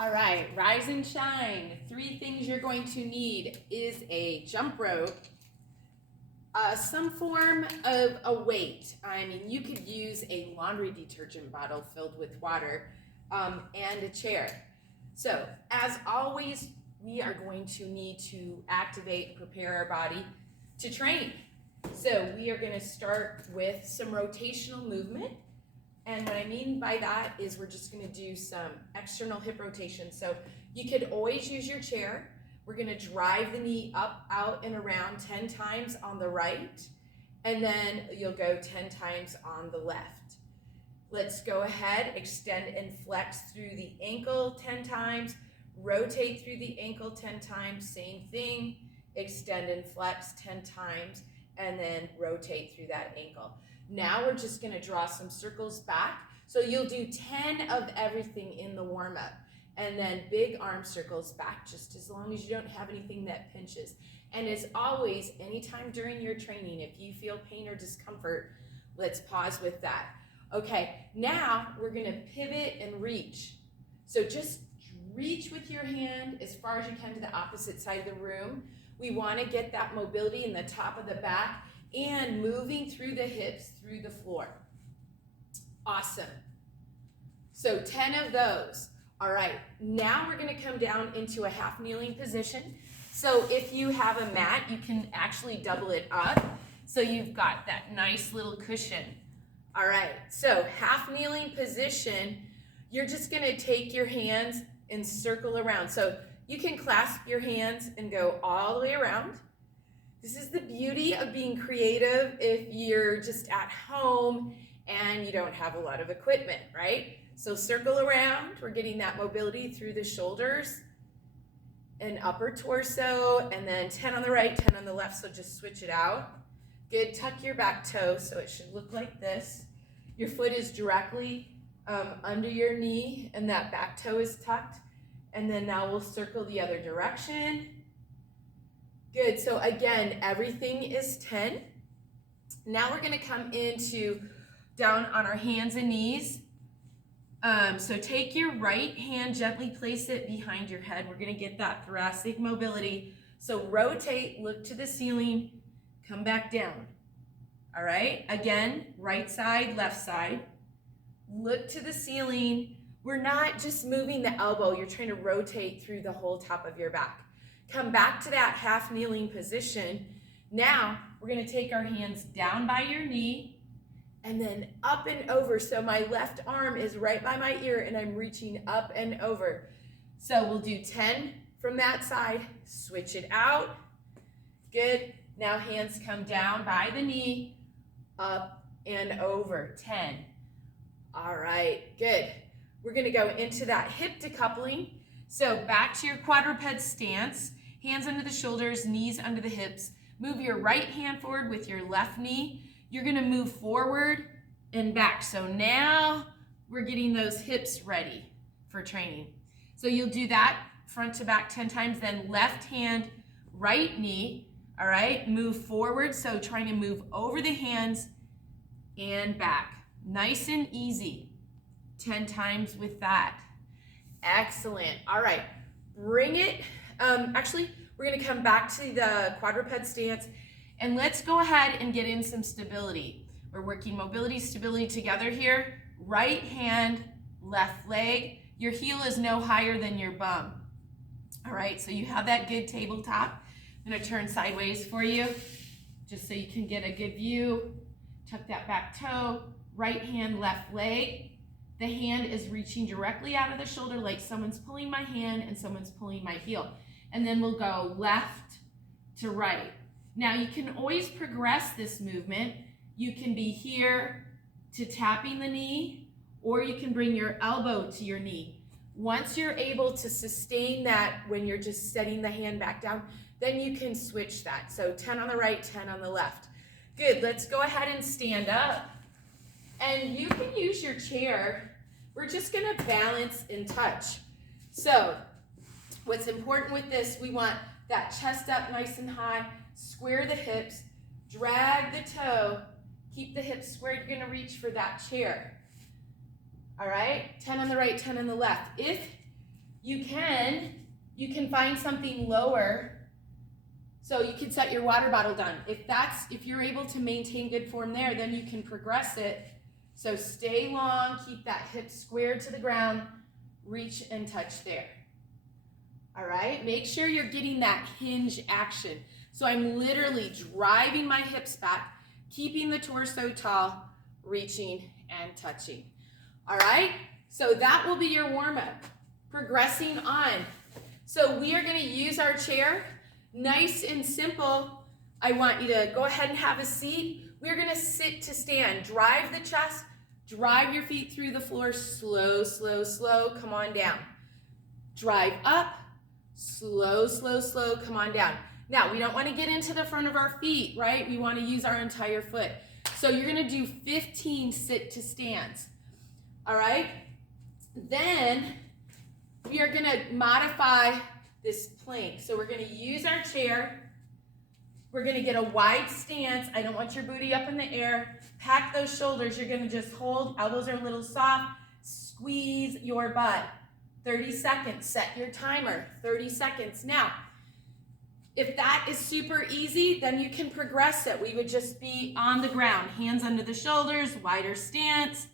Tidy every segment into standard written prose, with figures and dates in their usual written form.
All right, rise and shine. 3 things you're going to need is a jump rope, some form of a weight. I mean, you could use a laundry detergent bottle filled with water, and a chair. So, as always, we are going to need to activate and prepare our body to train. So, we are going to start with some rotational movement. And what I mean by that is we're just going to do some external hip rotation. So you could always use your chair. We're going to drive the knee up, out, and around 10 times on the right, and then you'll go 10 times on the left. Let's go ahead, extend and flex through the ankle 10 times, rotate through the ankle 10 times, same thing, extend and flex 10 times, and then rotate through that ankle. Now we're just going to draw some circles back. So you'll do 10 of everything in the warm-up, and then big arm circles back, just as long as you don't have anything that pinches. And as always, anytime during your training, if you feel pain or discomfort, let's pause with that. Okay, now we're going to pivot and reach. So just reach with your hand as far as you can to the opposite side of the room. We want to get that mobility in the top of the back and moving through the hips, through the floor. Awesome. So 10 of those. All right, now we're going to come down into a half kneeling position. So if you have a mat, you can actually double it up. So you've got that nice little cushion. All right, so half kneeling position, you're just going to take your hands and circle around. So you can clasp your hands and go all the way around. This is the beauty of being creative if you're just at home and you don't have a lot of equipment, right? So circle around, we're getting that mobility through the shoulders and upper torso, and then 10 on the right, 10 on the left, so just switch it out. Good, tuck your back toe, so it should look like this. Your foot is directly under your knee, and that back toe is tucked. And then now we'll circle the other direction. Good, so again, everything is 10. Now we're gonna come into down on our hands and knees. So take your right hand, gently place it behind your head. We're gonna get that thoracic mobility. So rotate, look to the ceiling, come back down. All right, again, right side, left side. Look to the ceiling. We're not just moving the elbow, you're trying to rotate through the whole top of your back. Come back to that half kneeling position. Now, we're gonna take our hands down by your knee and then up and over. So my left arm is right by my ear and I'm reaching up and over. So we'll do 10 from that side, switch it out. Good, now hands come down by the knee, up and over, 10. All right, good. We're gonna go into that hip decoupling. So back to your quadruped stance, hands under the shoulders, knees under the hips. Move your right hand forward with your left knee. You're gonna move forward and back. So now we're getting those hips ready for training. So you'll do that front to back 10 times, then left hand, right knee, all right? Move forward, so trying to move over the hands and back. Nice and easy, 10 times with that. Excellent. All right, bring it. Actually, we're going to come back to the quadruped stance, and let's go ahead and get in some stability. We're working mobility, stability together here. Right hand, left leg. Your heel is no higher than your bum. All right, so you have that good tabletop. I'm going to turn sideways for you, just so you can get a good view. Tuck that back toe. Right hand, left leg. The hand is reaching directly out of the shoulder like someone's pulling my hand and someone's pulling my heel. And then we'll go left to right. Now you can always progress this movement. You can be here to tapping the knee, or you can bring your elbow to your knee. Once you're able to sustain that when you're just setting the hand back down, then you can switch that. So 10 on the right, 10 on the left. Good, let's go ahead and stand up. And you can use your chair. We're just gonna balance and touch. So what's important with this, we want that chest up nice and high, square the hips, drag the toe, keep the hips squared. You're gonna reach for that chair. All right, 10 on the right, 10 on the left. If you can find something lower. So you can set your water bottle down. If you're able to maintain good form there, then you can progress it. So stay long, keep that hip squared to the ground, reach and touch there. All right, make sure you're getting that hinge action. So I'm literally driving my hips back, keeping the torso tall, reaching and touching. All right, so that will be your warm-up. Progressing on. So we are gonna use our chair, nice and simple. I want you to go ahead and have a seat. We're gonna sit to stand. Drive the chest, drive your feet through the floor, slow, slow, slow, come on down. Drive up, slow, slow, slow, come on down. Now, we don't wanna get into the front of our feet, right? We wanna use our entire foot. So you're gonna do 15 sit to stands, all right? Then we are gonna modify this plank. So we're gonna use our chair. We're gonna get a wide stance. I don't want your booty up in the air. Pack those shoulders. You're gonna just hold, elbows are a little soft. Squeeze your butt. 30 seconds, set your timer, 30 seconds. Now, if that is super easy, then you can progress it. We would just be on the ground, hands under the shoulders, wider stance,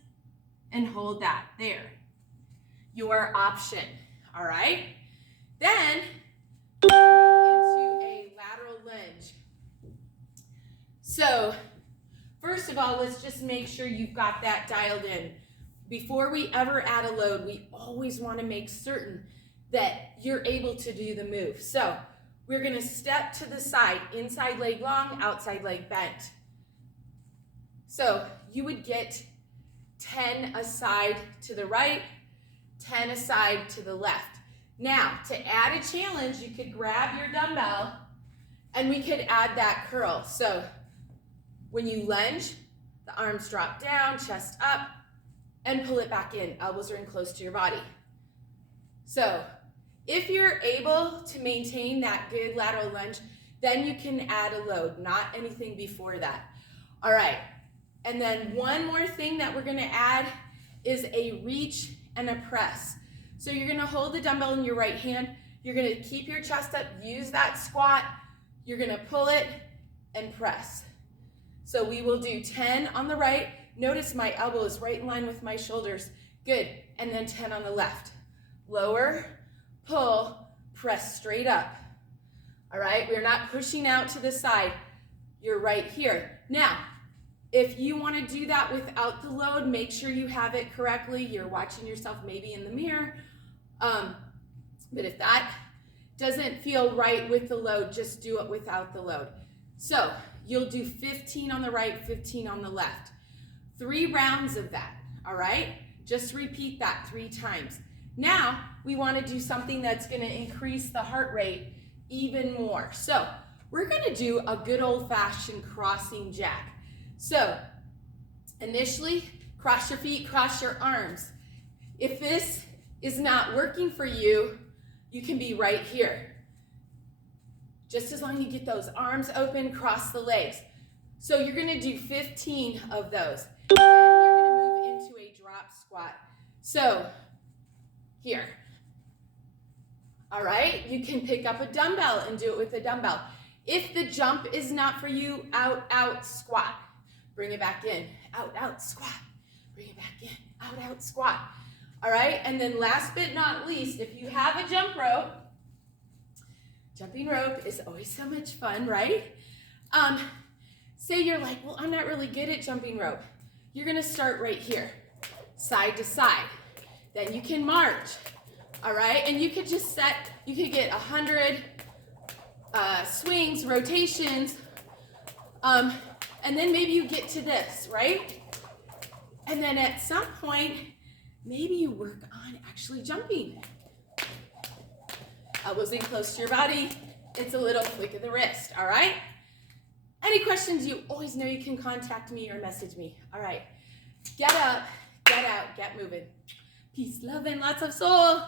and hold that there. Your option, all right? Then, move into a lateral lunge. So, first of all, let's just make sure you've got that dialed in. Before we ever add a load, we always want to make certain that you're able to do the move. So, we're going to step to the side, inside leg long, outside leg bent. So, you would get 10 aside to the right, 10 aside to the left. Now, to add a challenge, you could grab your dumbbell and we could add that curl. So when you lunge, the arms drop down, chest up, and pull it back in. Elbows are in close to your body. So if you're able to maintain that good lateral lunge, then you can add a load, not anything before that. All right, and then one more thing that we're gonna add is a reach and a press. So you're gonna hold the dumbbell in your right hand, you're gonna keep your chest up, use that squat, you're gonna pull it and press. So we will do 10 on the right. Notice my elbow is right in line with my shoulders. Good, and then 10 on the left. Lower, pull, press straight up. All right, we're not pushing out to the side. You're right here. Now, if you want to do that without the load, make sure you have it correctly. You're watching yourself maybe in the mirror. But if that doesn't feel right with the load, just do it without the load. So you'll do 15 on the right, 15 on the left. 3 rounds of that, all right? Just repeat that 3 times. Now, we want to do something that's going to increase the heart rate even more. So we're going to do a good old-fashioned crossing jack. So initially, cross your feet, cross your arms. If this is not working for you, you can be right here. Just as long as you get those arms open, cross the legs. So you're going to do 15 of those. Then you're going to move into a drop squat. So here. All right, you can pick up a dumbbell and do it with a dumbbell. If the jump is not for you, out, out, squat. Bring it back in, out, out, squat. Bring it back in, out, out, squat. All right, and then last but not least, if you have a jump rope, jumping rope is always so much fun, right? Say you're like, well, I'm not really good at jumping rope. You're gonna start right here, side to side. Then you can march, all right? And you could just set, you could get 100 swings, rotations, and then maybe you get to this, right? And then at some point, maybe you work on actually jumping. Elbows in close to your body. It's a little flick of the wrist, all right? Any questions, you always know you can contact me or message me. All right, get up, get out, get moving. Peace, love, and lots of soul.